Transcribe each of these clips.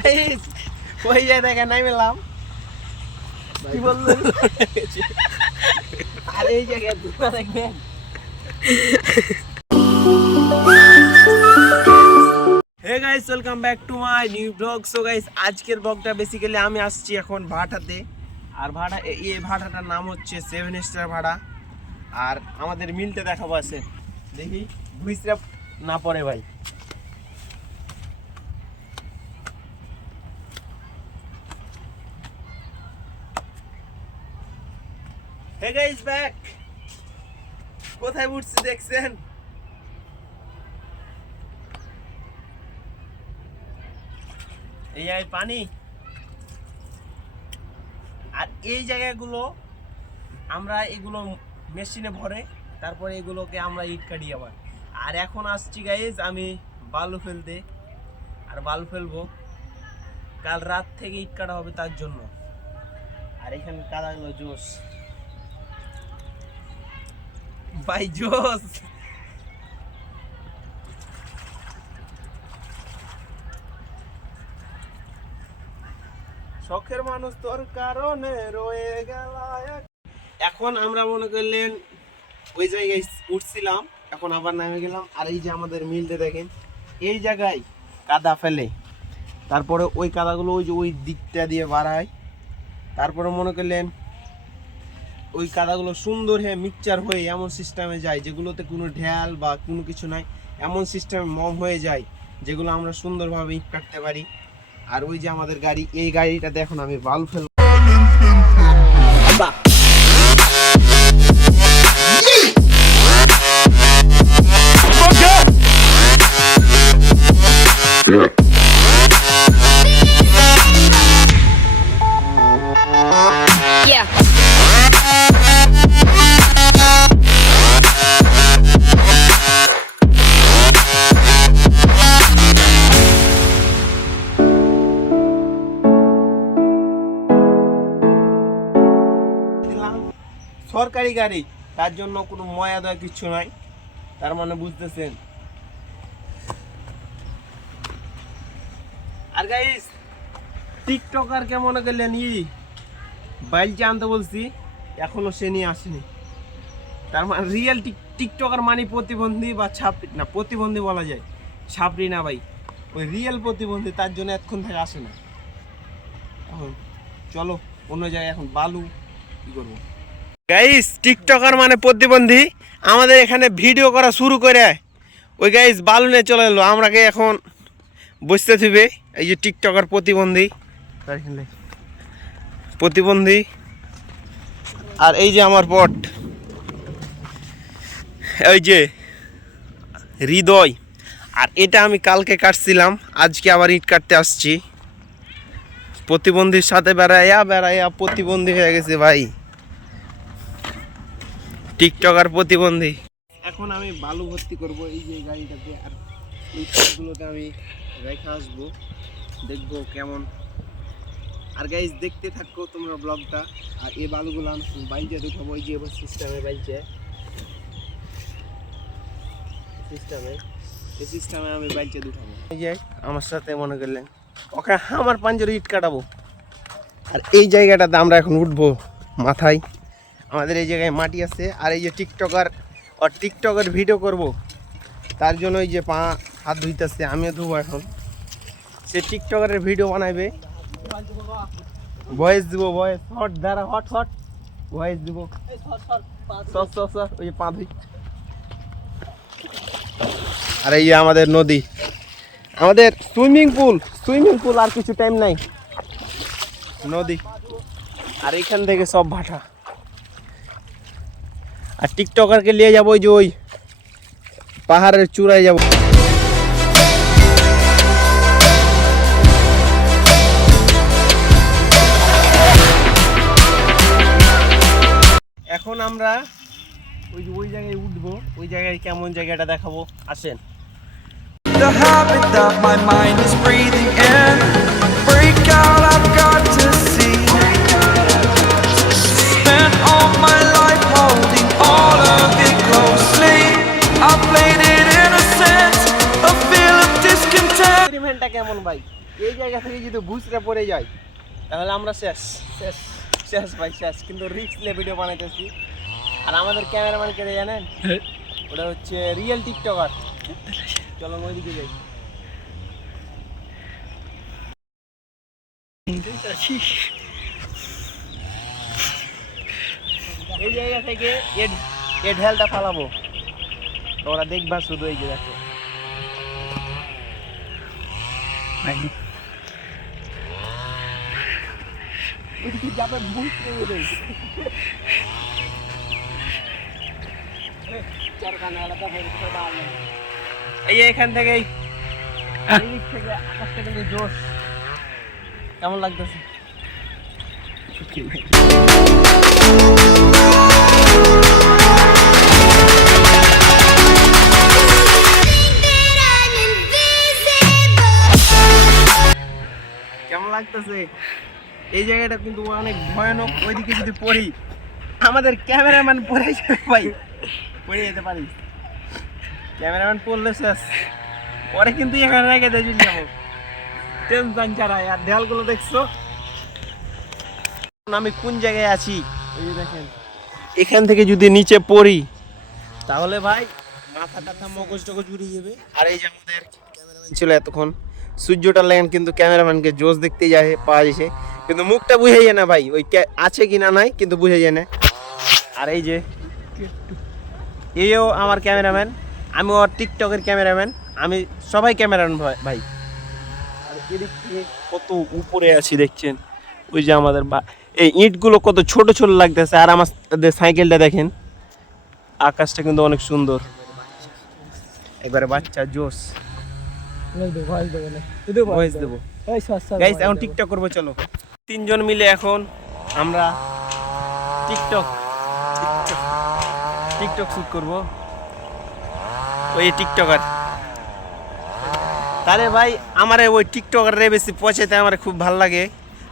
Guys ওই যে দেখেন নাই মেলাম কি বললেন আর এই জায়গায় দুটো দেখবেন hey guys welcome back to my new blog. So guys আজকের ব্লগটা বেসিক্যালি আমি আসছি এখন ভাটাতে, আর ভাড়া এই ভাড়াটার নাম হচ্ছে 7 স্টার ভাড়া। আর আমাদের মিলতে দেখাবো আছে, দেখি ভুইসরা না পড়ে ভাই। হে গাইস ব্যাক, কোথায় উঠছি দেখছেন? এই পানি। আর এই জায়গাগুলো আমরা এগুলো মেশিনে ভরে তারপরে এগুলোকে আমরা ইট কাটি আবার। আর এখন আসছি গাইজ আমি বালু ফেলতে, আর বালু ফেলবো কাল রাত থেকে ইট কাটা হবে তার জন্য। আর এখানে কাদাগুলো জোস ভাই, জোস। শখের মানুষ তোর কারণে রয়ে গেল। এখন আমরা মনে করলেন ওই জায়গায় উঠছিলাম, এখন আবার নেমে গেলাম। আর এই যে আমাদের মিলতে দেখেন এই জায়গায় কাদা ফেলে, তারপরে ওই কাদাগুলো ওই যে ওই দিকটা দিয়ে বাড়ায়, তারপরে মনে করলেন ওই কাদাগুলো সুন্দর হয়ে মিক্সচার হয়ে এমন সিস্টেমে যায় যেগুলোতে কোনো ঢেল বা কোনো কিছু নাই, এমন সিস্টেমে মম হয়ে যায় যেগুলো আমরা সুন্দরভাবে ইট কাটতে পারি। আর ওই যে আমাদের গাড়ি, এই গাড়িটাতে এখন আমি বালু ফেলবো। সরকারি গাড়ি, তার জন্য কোনো ময়া দেওয়া কিছু নাই, তার মানে বুঝতেছেন। আর গাইস টিকটকার কে মনে করলেন বাইলকে আনতে বলছি, এখনো সে নিয়ে আসেনি। তার মানে রিয়েল টিকটকার মানে প্রতিবন্ধী বা ছাপড়ি না, প্রতিবন্ধী বলা যায়, ছাপড়ি না ভাই, ওই রিয়েল প্রতিবন্ধী, তার জন্য এতক্ষণ থেকে আসে না। এখন চলো অন্য জায়গায়, এখন বালু কি করবো। গাইস টিকটকার মানে প্রতিবন্ধী আমাদের এখানে ভিডিও করা শুরু করে ওই গাইস বালু নিয়ে চলে এলো, আমরাকে এখন বসতে দিবে। এই যে টিকটকার প্রতিবন্ধী, আর এই যে আমার পট, ওই যে হৃদয়। আর এটা আমি কালকে কাটছিলাম, আজকে আবার ইট কাটতে আসছি। প্রতিবন্ধীর সাথে বেড়াইয়া প্রতিবন্ধী হয়ে গেছে ভাই, টিকটকার প্রতিবন্ধী। এখন আমি বালু ভর্তি করবো এই যে গাড়িটাতে, আর এই ট্রাকগুলোতে আমি রেখে আসবো, দেখবো কেমন। আর গাইজ দেখতে থাকো তোমরা ব্লগটা। আর এই বালুগুলো আমি বাইলচে দেখাবো, এই যে এবার সিস্টেমে বাইলচে সিস্টেমে আমি বাইলচে দেখাবো। এই যে আমার সাথে মনে করলেন ওকে আমার পাঞ্জরে ইট কাটাবো। আর এই জায়গাটাতে আমরা এখন উঠবো মাথায়, আমাদের এই জায়গায় মাটি আছে। আর এই যে টিকটকের ভিডিও করব, তার জন্য এই যে পা হাত ধুইতেছে, আমিও ধুবো এখন। সে টিকটকের ভিডিও বানাইবে, ভয়েস দিব, ভয়েস হট দ্বারা হট ভয়েস দিব, ওই যে পা ধুই। আর এই যে আমাদের নদী, আমাদের সুইমিং পুল, আর কিছু টাইম নাই, নদী। আর এখান থেকে সব ভাটা। আর টিকটকারকে নিয়ে যাবো ওই যে ওই পাহাড়ের চূড়ায় যাব। এখন আমরা ওই জায়গায় উঠবো, ওই জায়গায় কেমন জায়গাটা দেখাবো, আসেন। The habit that my mind is breathing in, break out, I've got to see. Spent all my life holding all of it closely. I played it innocent, a feel of discontent. এক্সপেরিমেন্টটা কেমন ভাই? এই জায়গা থেকে যদি বুঝরা পড়ে যায় তাহলে আমরা শেষ শেষ। শেষ ভাই শেষ। কিন্তু রিস্ক নিয়ে ভিডিও বানাইতেছি। আর আমাদের ক্যামেরাম্যান কে জানেন, ওটা হচ্ছে রিয়েল টিকটকার। চলো ওইদিকে যাই। এই জায়গা থেকে এ ঢেলটা ফালাবো, তোরা দেখবা শুধু। এই যে দেখো যাবে বুঝতে হবে। এই যে এখান থেকেই এদিক থেকে আকাশটা কিন্তু জোশ। কেমন লাগতেছে? কেমন লাগতেছে? এই জায়গাটা কিন্তু অনেক ভয়ানক। ওইদিকে যদি পড়ি, আমাদের ক্যামেরাম্যান পড়ে যাবে ভাই, পড়ে যেতে পারি। ক্যামেরাম্যান পড়লে শেষ, পরে কিন্তু এখানে রেখে দিয়ে চলে যাবো টেনশন ছাড়াই। আর ঢেলগুলো দেখছো আমি কোন জায়গায় আছি? এই যে দেখেন, এখান থেকে যদি নিচে পড়ি তাহলে ভাই মাথা টাথা মগজ টগজ উড়িয়ে যাবে। আর এই যে আমাদের ক্যামেরাম্যান ছিল এতক্ষণ, সূর্যটা লেন কিন্তু ক্যামেরাম্যানকে জোশ দেখতে যায় পাওয়া যাচ্ছে, কিন্তু মুখটা বুঝে যায় না ভাই, ওই আছে কি না নাই কিন্তু বুঝে যায় না। আর এই যে এইও আমার ক্যামেরাম্যান, আমি ওর টিকটকের ক্যামেরাম্যান, আমি সবাই ক্যামেরাম্যান ভাই। আর এদিক থেকে কত উপরে আছি দেখছেন, ওই যে আমাদের এই ইটগুলো কত ছোট ছোট লাগতেছে। আর আমাদের সাইকেলটা দেখেন, আকাশটা কিন্তু অনেক সুন্দর, একবারে বাচ্চা জোশ। ভয়েস দেবো গাইস, এখন টিকটক করবো। চলো তিনজন মিলে এখন আমরা টিকটক শুট করবো। ওই টিকটকার, তাহলে ভাই আমার ওই টিকটকারে বেশি পচাইতে আমার খুব ভালো লাগে,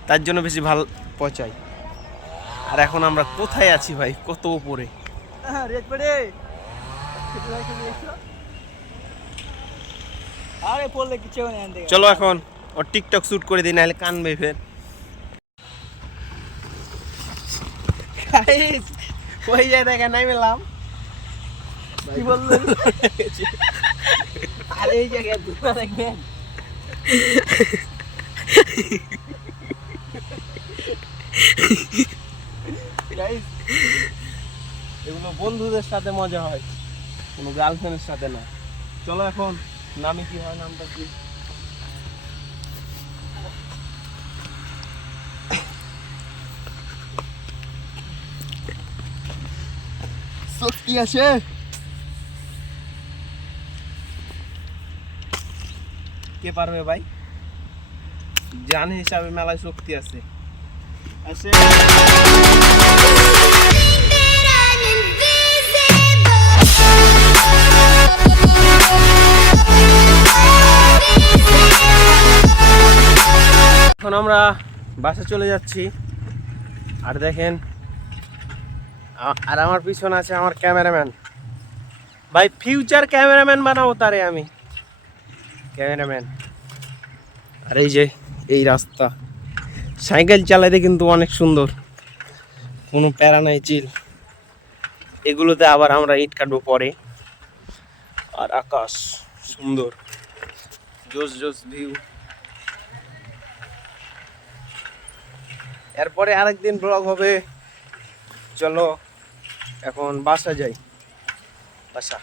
তার জন্য বেশি ভালো পচাই। আর এখন আমরা কোথায় আছি ভাই? কত উপরে। চলো এখন ওর টিকটক শুট করে দিই, নাহলে কানবে ফের। ওই জায়গায় নাই মেলাম, কি বললেন? আর এই জায়গায় দেখবেন এগুলো বন্ধুদের সাথে মজা হয়, কোনো গার্লফ্রেন্ডের সাথে না। চলো এখন নামে কি হয়, নামটা কি? শক্তি আছে, কে পারবে ভাই? জান হিসাবে মেলায় শক্তি আছে। এখন আমরা বাসে চলে যাচ্ছি। আর দেখেন, আর আমার পিছনে আছে আমার ক্যামেরাম্যান ভাই, ফিউচার ক্যামেরাম্যান বানাবো তারে আমি, ক্যামেরাম্যান। আর এই যে এই রাস্তা, সাইকেল চালাইতে কিন্তু অনেক সুন্দর, কোনো প্যারা নাই, চিল। এগুলোতে আবার আমরা ইট কাটবো পরে। আর আকাশ সুন্দর, জোস জোস ভিউ। এরপরে আরেকদিন ব্লগ হবে। চলো এখন বাসা যাই, বাসা।